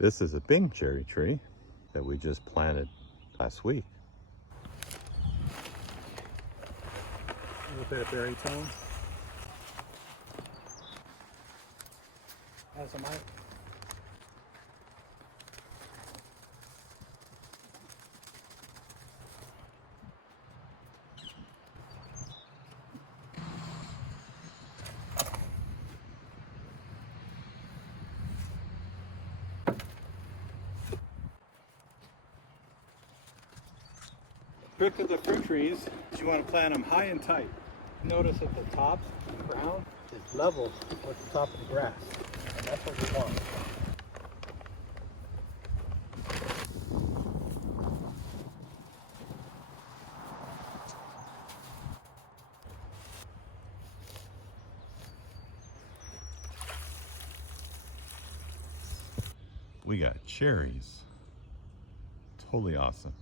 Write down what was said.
This is a Bing cherry tree that we just planted last week. A little bit of berry tone. Has a mic. Trick of the fruit trees is you want to plant them high and tight. Notice that the tops, the ground, is level with the top of the grass. And that's what we want. We got cherries. Totally awesome.